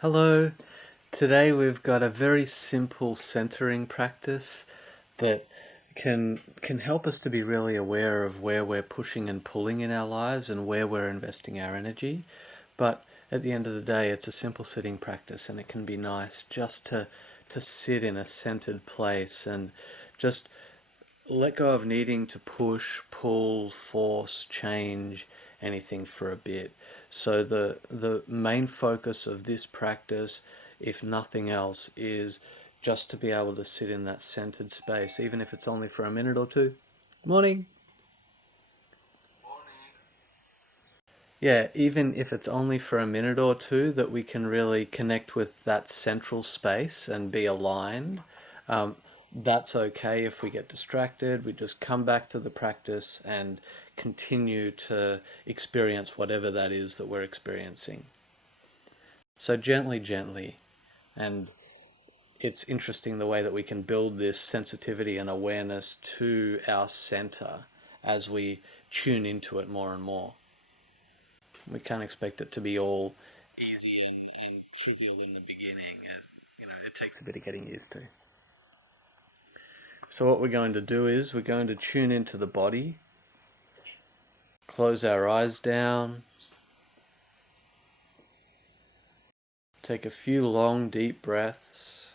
Hello. Today we've got a very simple centering practice that can help us to be really aware of where we're pushing and pulling in our lives and where we're investing our energy. But at the end of the day, it's a simple sitting practice, and it can be nice just to sit in a centered place and just let go of needing to push, pull, force, change anything for a bit. So the main focus of this practice, if nothing else, is just to be able to sit in that centered space, even if it's only for a minute or two. Morning. Yeah, even if it's only for a minute or two, that we can really connect with that central space and be aligned. Um, that's okay if we get distracted. We just come back to the practice and continue to experience whatever that is that we're experiencing. So gently, gently. And it's interesting the way that we can build this sensitivity and awareness to our center as we tune into it more and more. We can't expect it to be all easy and trivial in the beginning. It takes a bit of getting used to. So what we're going to do is we're going to tune into the body, close our eyes down, take a few long deep breaths,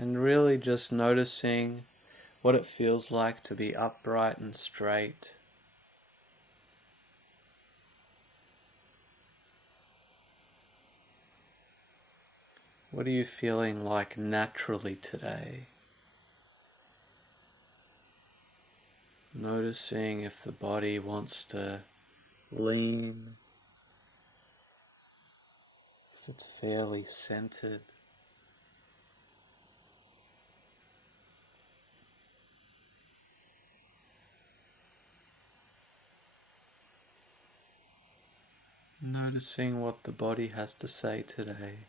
and really just noticing what it feels like to be upright and straight. What are you feeling like naturally today? Noticing if the body wants to lean, if it's fairly centered. Noticing what the body has to say today.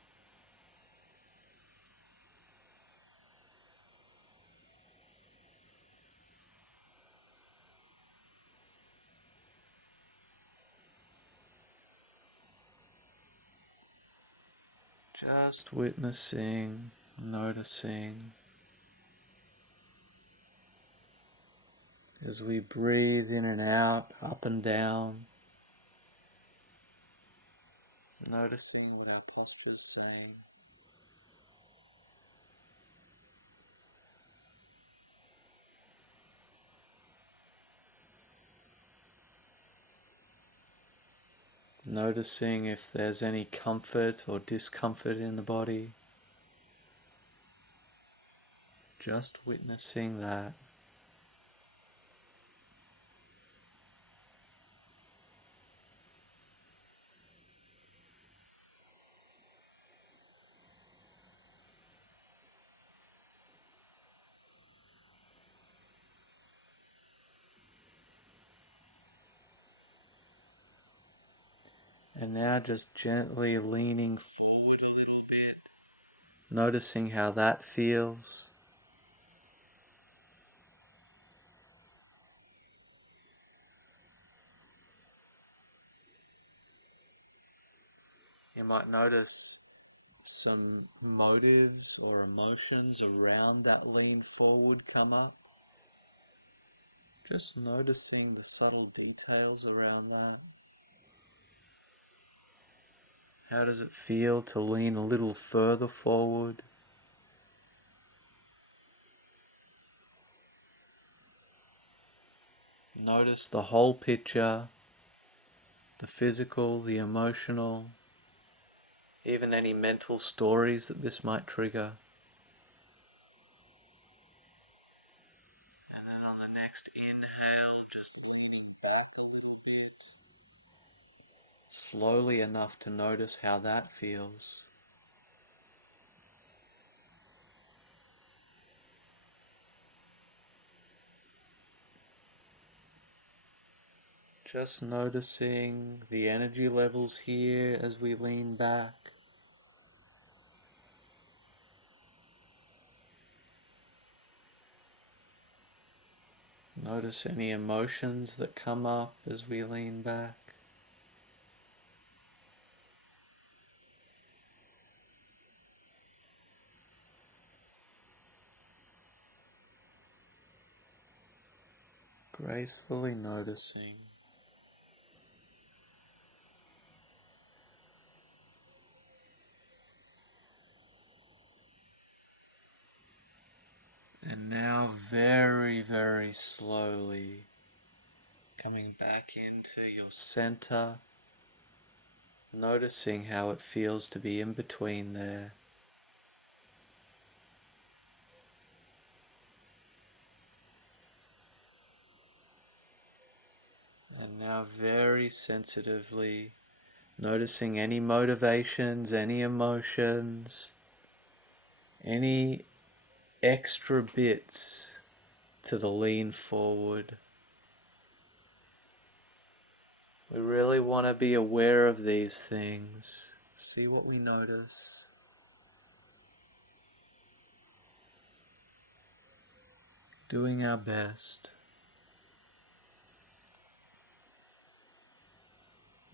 Just witnessing, noticing as we breathe in and out, up and down, noticing what our posture is saying. Noticing if there's any comfort or discomfort in the body. Just witnessing that. And now just gently leaning forward a little bit, noticing how that feels. You might notice some motives or emotions around that lean forward come up. Just noticing the subtle details around that. How does it feel to lean a little further forward? Notice the whole picture, the physical, the emotional, even any mental stories that this might trigger. And then on the next inhale, just leaning back a little bit, slowly enough to notice how that feels. Just noticing the energy levels here as we lean back. Notice any emotions that come up as we lean back. Gracefully noticing. And now very, very slowly coming back into your center, noticing how it feels to be in between there. And now very sensitively noticing any motivations, any emotions, any extra bits to the lean forward. We really want to be aware of these things. See what we notice. Doing our best.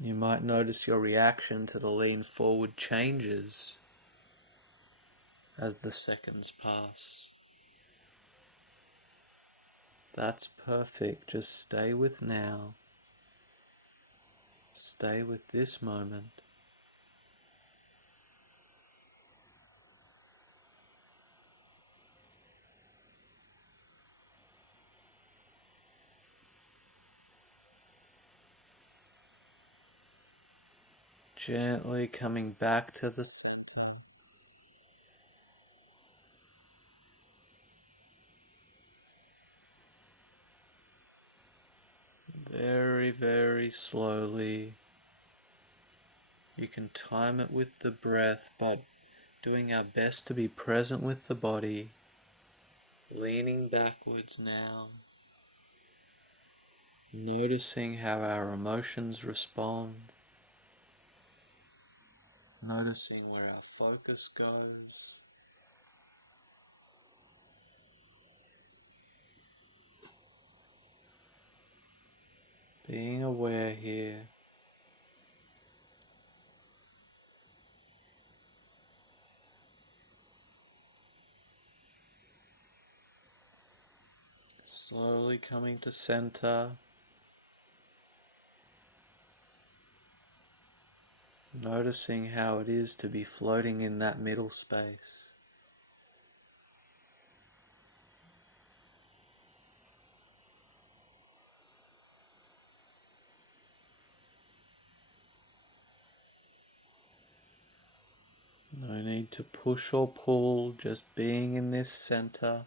You might notice your reaction to the lean forward changes as the seconds pass. That's perfect. Just stay with now. Stay with this moment. Gently coming back to the center. Very, very slowly. You can time it with the breath, but doing our best to be present with the body. Leaning backwards now. Noticing how our emotions respond. Noticing where our focus goes. Being aware here. Slowly coming to center. Noticing how it is to be floating in that middle space. No need to push or pull, just being in this center.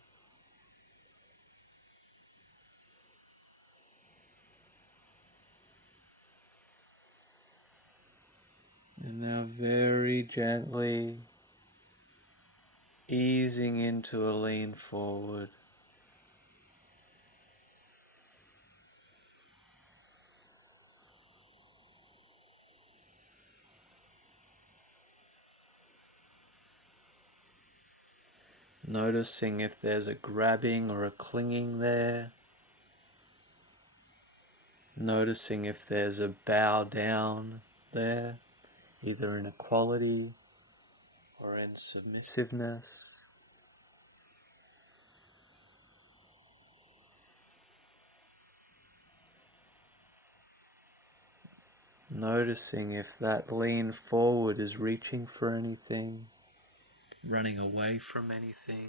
And now very gently easing into a lean forward. Noticing if there's a grabbing or a clinging there. Noticing if there's a bow down there, either in equality or in submissiveness. Noticing if that lean forward is reaching for anything, running away from anything.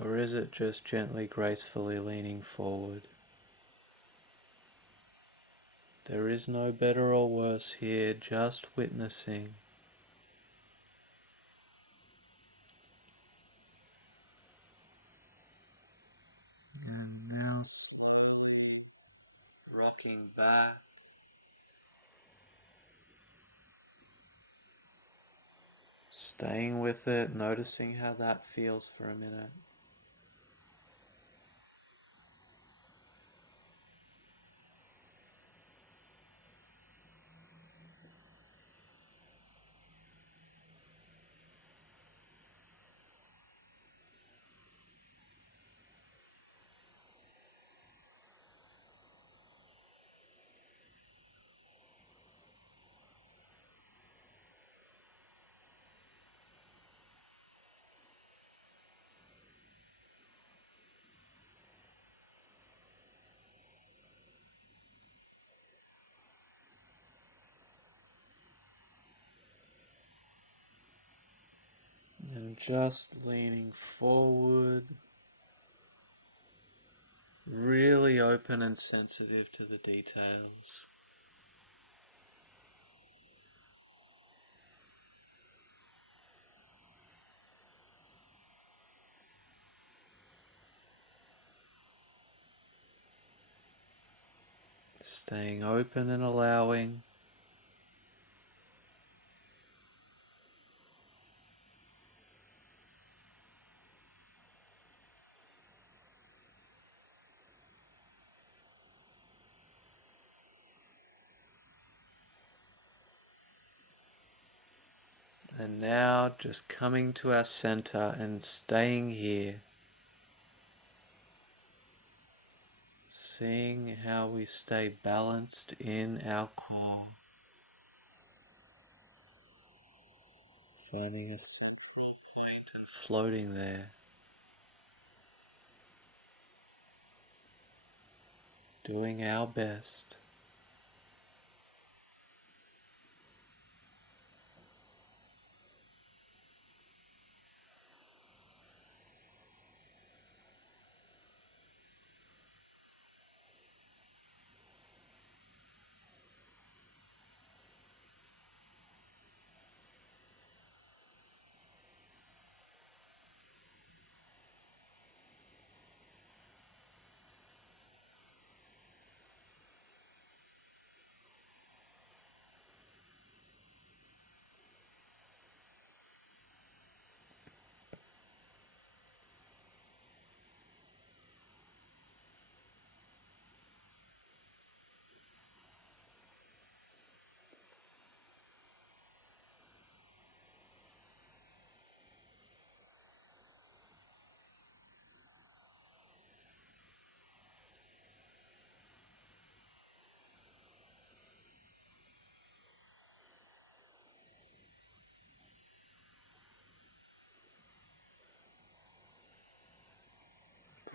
Or is it just gently, gracefully leaning forward? There is no better or worse here, just witnessing. And now rocking back, staying with it, noticing how that feels for a minute. And just leaning forward, really open and sensitive to the details. Staying open and allowing. And now just coming to our center and staying here. Seeing how we stay balanced in our core. Finding a central point and floating there. Doing our best.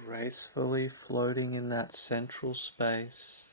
Gracefully floating in that central space.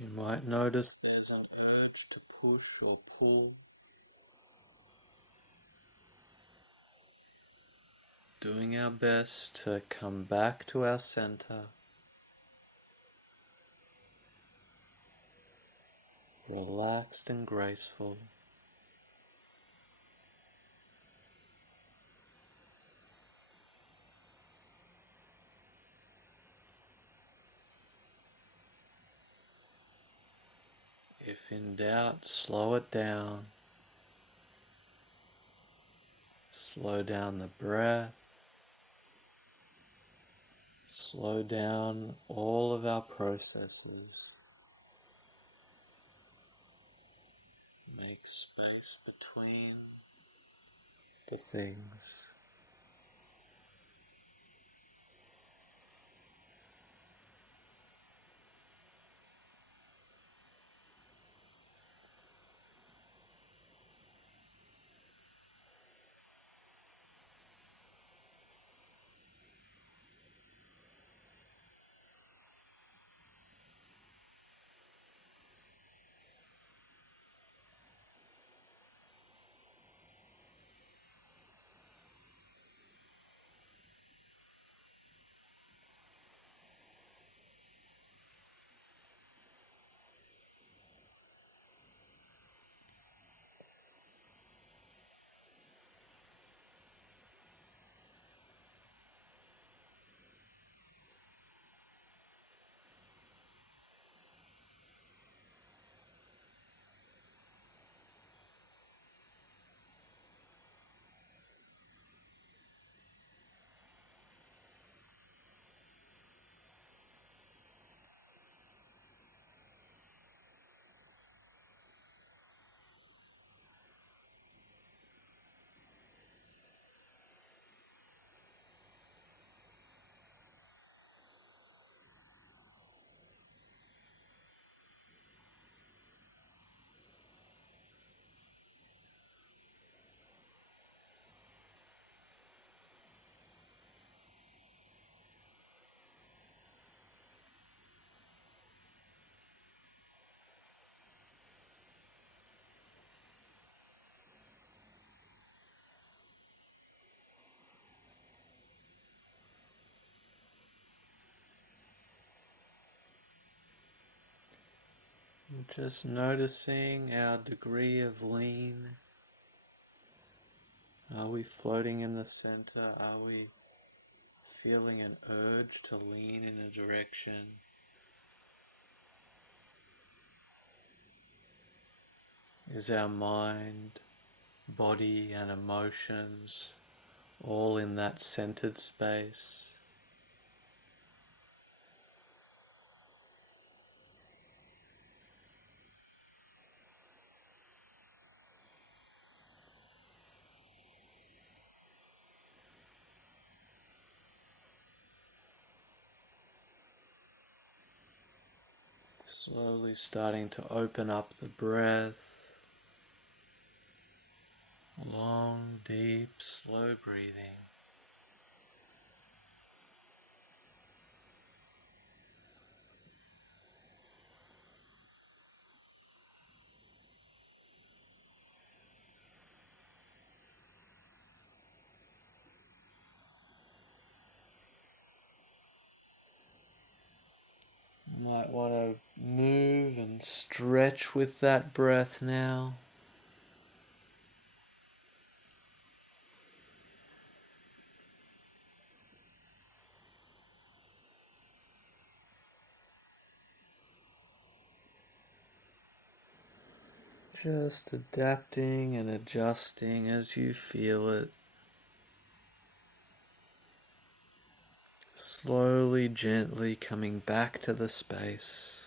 You might notice there's an urge to push or pull. Doing our best to come back to our center. Relaxed and graceful. If in doubt, slow it down. Slow down the breath. slow down all of our processes, make space between the things. Just noticing our degree of lean. Are we floating in the center? Are we feeling an urge to lean in a direction? Is our mind, body, and emotions all in that centered space? Slowly starting to open up the breath. Long, deep, slow breathing. You might want to move and stretch with that breath now. Just adapting and adjusting as you feel it. Slowly, gently coming back to the space.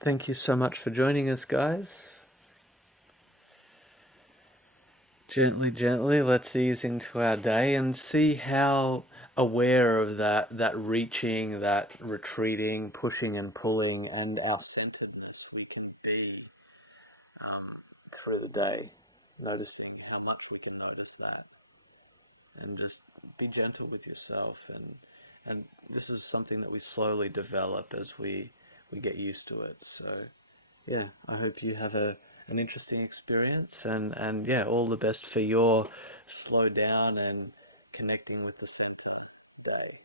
Thank you so much for joining us, guys. Gently, gently, let's ease into our day and see how aware of that reaching, that retreating, pushing and pulling, and our centeredness we can be through the day. Noticing how much we can notice that, and just be gentle with yourself. And this is something that we slowly develop as we get used to it. So yeah, I hope you have an interesting experience, and yeah, all the best for your slow down and connecting with the center day.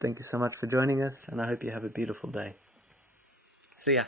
Thank you so much for joining us, and I hope you have a beautiful day. See ya.